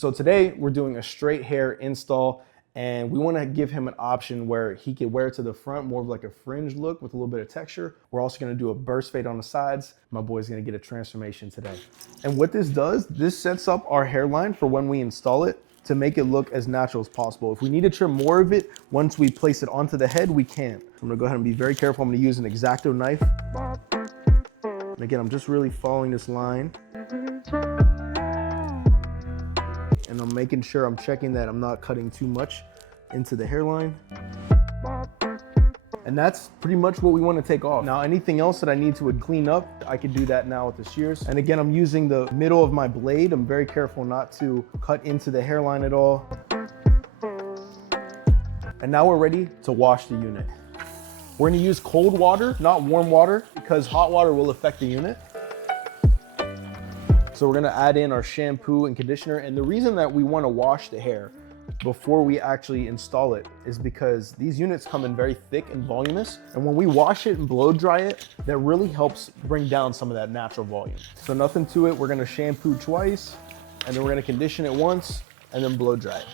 So today we're doing a straight hair install, and we want to give him an option where he could wear it to the front, more of like a fringe look with a little bit of texture. We're also going to do a burst fade on the sides. My boy's going to get a transformation today. And what this does, this sets up our hairline for when we install it to make it look as natural as possible. If we need to trim more of it once we place it onto the head, we can. I'm going to go ahead and be very careful. I'm going to use an X-Acto knife. And again, I'm just really following this line. And I'm making sure I'm checking that I'm not cutting too much into the hairline. And that's pretty much what we want to take off. Now, anything else that I need to clean up, I could do that now with the shears. And again, I'm using the middle of my blade. I'm very careful not to cut into the hairline at all. And now we're ready to wash the unit. We're going to use cold water, not warm water, because hot water will affect the unit. So we're gonna add in our shampoo and conditioner. And the reason that we wanna wash the hair before we actually install it is because these units come in very thick and voluminous. And when we wash it and blow dry it, that really helps bring down some of that natural volume. So nothing to it, we're gonna shampoo twice, and then we're gonna condition it once, and then blow dry it.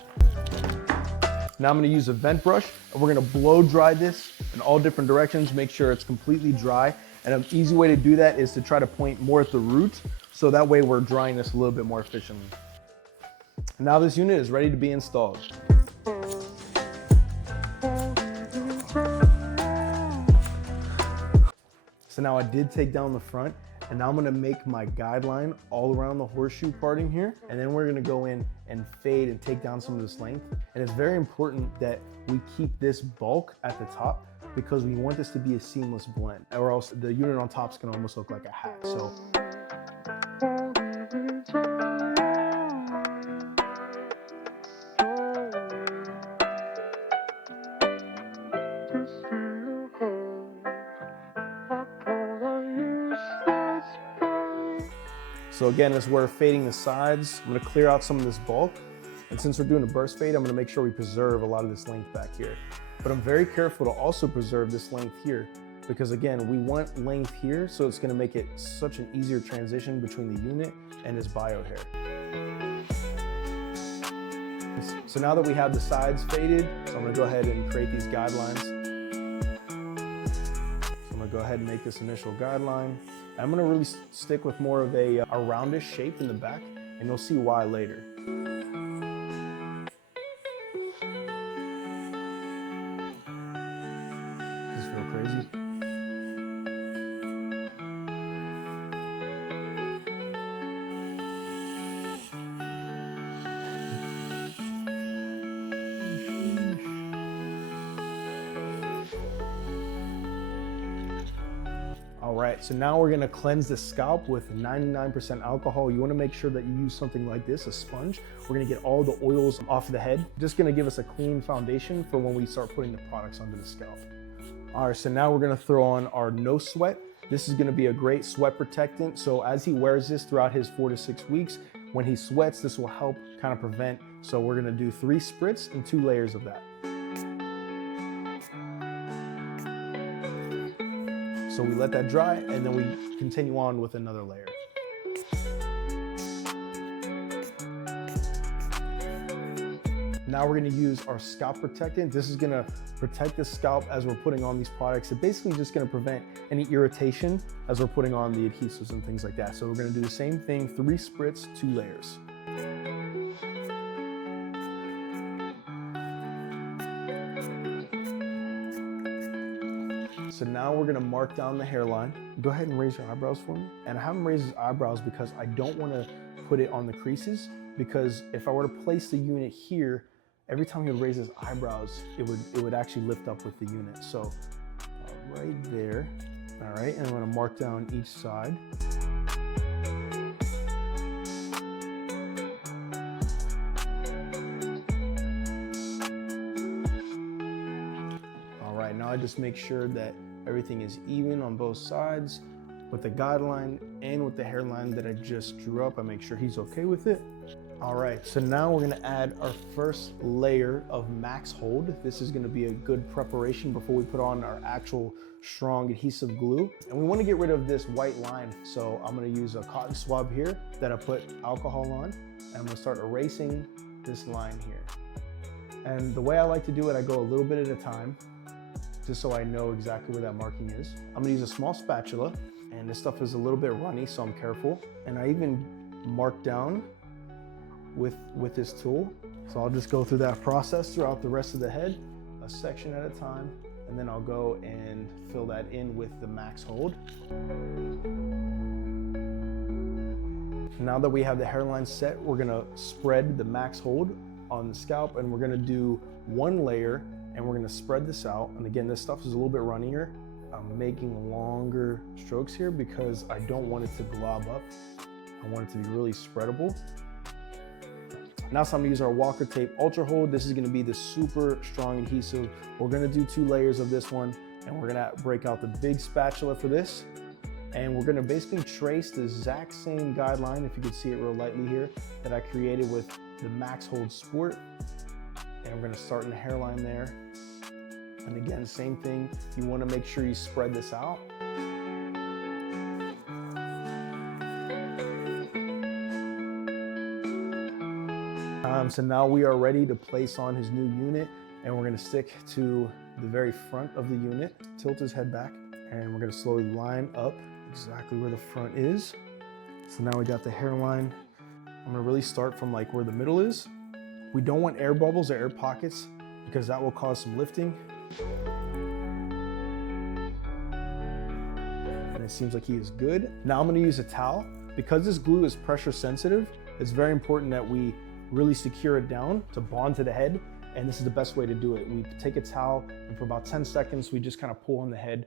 Now I'm gonna use a vent brush, and we're gonna blow dry this in all different directions, make sure it's completely dry. And an easy way to do that is to try to point more at the root, so that way we're drying this a little bit more efficiently. Now this unit is ready to be installed. So now I did take down the front, and now I'm gonna make my guideline all around the horseshoe parting here. And then we're gonna go in and fade and take down some of this length. And it's very important that we keep this bulk at the top because we want this to be a seamless blend, or else the unit on top is gonna almost look like a hat. So. So again, as we're fading the sides, I'm gonna clear out some of this bulk. And since we're doing a burst fade, I'm gonna make sure we preserve a lot of this length back here. But I'm very careful to also preserve this length here, because again, we want length here, so it's gonna make it such an easier transition between the unit and this bio hair. So now that we have the sides faded, so I'm gonna go ahead and create these guidelines. So I'm gonna go ahead and make this initial guideline. I'm gonna really stick with more of a roundish shape in the back, and you'll see why later. Does this feel crazy? All right, so now we're gonna cleanse the scalp with 99% alcohol. You wanna make sure that you use something like this, a sponge. We're gonna get all the oils off the head. Just gonna give us a clean foundation for when we start putting the products onto the scalp. All right, so now we're gonna throw on our no sweat. This is gonna be a great sweat protectant. So as he wears this throughout his 4 to 6 weeks, when he sweats, this will help kind of prevent. So we're gonna do 3 spritz and 2 layers of that. So we let that dry, and then we continue on with another layer. Now we're gonna use our scalp protectant. This is gonna protect the scalp as we're putting on these products. It's basically just gonna prevent any irritation as we're putting on the adhesives and things like that. So we're gonna do the same thing, 3 spritz, 2 layers. So now we're gonna mark down the hairline. Go ahead and raise your eyebrows for me. And I have him raise his eyebrows because I don't wanna put it on the creases, because if I were to place the unit here, every time he would raise his eyebrows, it would actually lift up with the unit. So right there. All right, and I'm gonna mark down each side. All right, now I just make sure that everything is even on both sides with the guideline and with the hairline that I just drew up. I make sure he's okay with it. All right, so now we're gonna add our first layer of Max Hold. This is gonna be a good preparation before we put on our actual strong adhesive glue. And we wanna get rid of this white line. So I'm gonna use a cotton swab here that I put alcohol on, and I'm gonna start erasing this line here. And the way I like to do it, I go a little bit at a time, just so I know exactly where that marking is. I'm gonna use a small spatula, and this stuff is a little bit runny, so I'm careful. And I even mark down with this tool. So I'll just go through that process throughout the rest of the head, a section at a time, and then I'll go and fill that in with the Max Hold. Now that we have the hairline set, we're gonna spread the Max Hold on the scalp, and we're gonna do one layer, and we're gonna spread this out. And again, this stuff is a little bit runnier. I'm making longer strokes here because I don't want it to glob up. I want it to be really spreadable. Now it's time to use our Walker Tape Ultra Hold. This is gonna be the super strong adhesive. We're gonna do 2 layers of this one, and we're gonna break out the big spatula for this. And we're gonna basically trace the exact same guideline, if you can see it real lightly here, that I created with the Max Hold Sport. And we're gonna start in the hairline there. And again, same thing, you wanna make sure you spread this out. So now we are ready to place on his new unit, and we're gonna stick to the very front of the unit, tilt his head back, and we're gonna slowly line up exactly where the front is. So now we got the hairline. I'm gonna really start from like where the middle is. We don't want air bubbles or air pockets because that will cause some lifting. And it seems like he is good. Now I'm gonna use a towel. Because this glue is pressure sensitive, it's very important that we really secure it down to bond to the head, and this is the best way to do it. We take a towel, and for about 10 seconds, we just kind of pull on the head.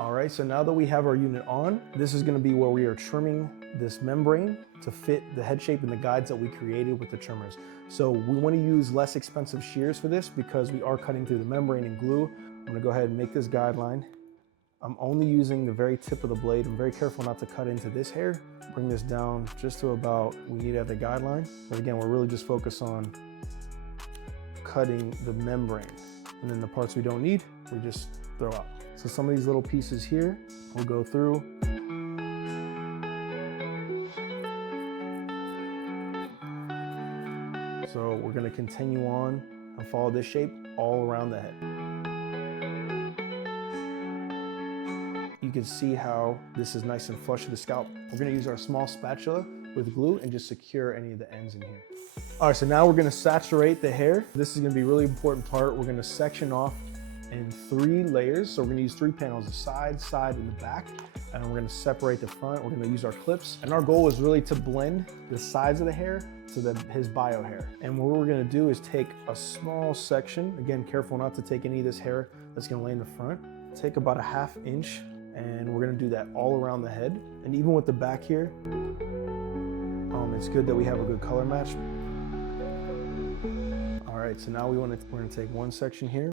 All right, so now that we have our unit on, this is gonna be where we are trimming this membrane to fit the head shape and the guides that we created with the trimmers. So we wanna use less expensive shears for this because we are cutting through the membrane and glue. I'm gonna go ahead and make this guideline. I'm only using the very tip of the blade. I'm very careful not to cut into this hair. Bring this down just to about, we need at the guideline. But again, we're really just focused on cutting the membrane. And then the parts we don't need, we just throw out. So some of these little pieces here, we'll go through. So we're gonna continue on and follow this shape all around the head. You can see how this is nice and flush to the scalp. We're gonna use our small spatula with glue and just secure any of the ends in here. All right, so now we're gonna saturate the hair. This is gonna be a really important part. We're gonna section off in 3 layers. So we're gonna use 3 panels, the side, and the back. And we're gonna separate the front. We're gonna use our clips. And our goal is really to blend the sides of the hair to his bio hair. And what we're gonna do is take a small section, again, careful not to take any of this hair that's gonna lay in the front. Take about a 1/2 inch, and we're gonna do that all around the head. And even with the back here, it's good that we have a good color match. All right, so now we're gonna take one section here.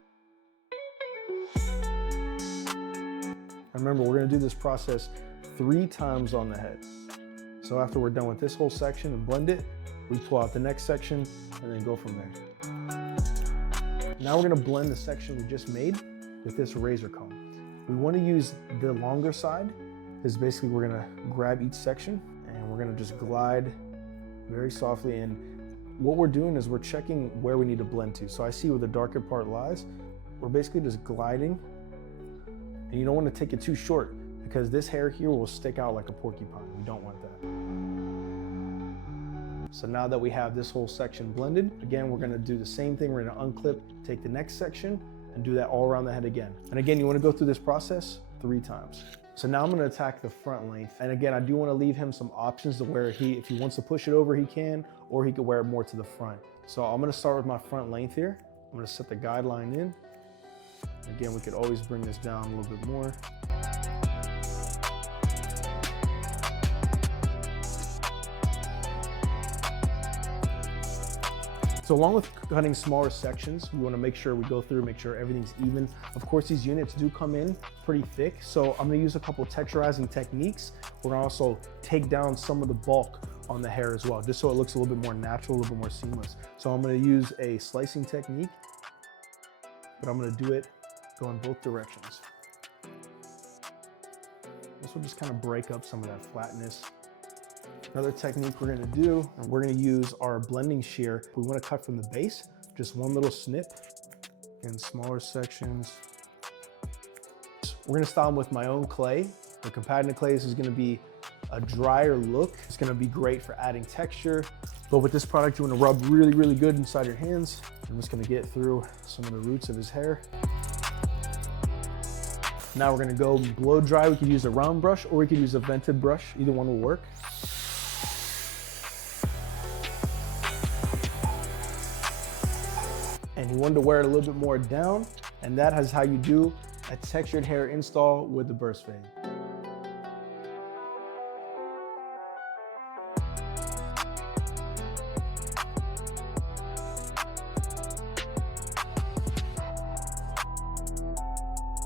And remember, we're gonna do this process 3 times on the head. So after we're done with this whole section and blend it, we pull out the next section and then go from there. Now we're gonna blend the section we just made with this razor comb. We wanna use the longer side, because basically we're gonna grab each section and we're gonna just glide very softly. And what we're doing is we're checking where we need to blend to. So I see where the darker part lies. We're basically just gliding. And you don't want to take it too short because this hair here will stick out like a porcupine. We don't want that. So now that we have this whole section blended, again, we're gonna do the same thing. We're gonna unclip, take the next section, and do that all around the head again. And again, you wanna go through this process 3 times. So now I'm gonna attack the front length. And again, I do wanna leave him some options to where if he wants to push it over, he can, or he could wear it more to the front. So I'm gonna start with my front length here. I'm gonna set the guideline in. Again, we could always bring this down a little bit more. So So along with cutting smaller sections, we want to make sure we go through, make sure everything's even. Of course, these units do come in pretty thick, so I'm going to use a couple texturizing techniques. We're going to also take down some of the bulk on the hair as well, just so it looks a little bit more natural, a little bit more seamless. So I'm going to use a slicing technique, but I'm going to do it going both directions. This will just kind of break up some of that flatness. Another technique we're going to do, and we're going to use our blending shear. We want to cut from the base, just one little snip in smaller sections. We're going to style them with my own clay. The compacted clay is going to be a drier look. It's going to be great for adding texture. But with this product, you want to rub really, really good inside your hands. I'm just going to get through some of the roots of his hair. Now we're going to go blow dry. We could use a round brush or we could use a vented brush. Either one will work. And you want to wear it a little bit more down, and that is how you do a textured hair install with the burst fade.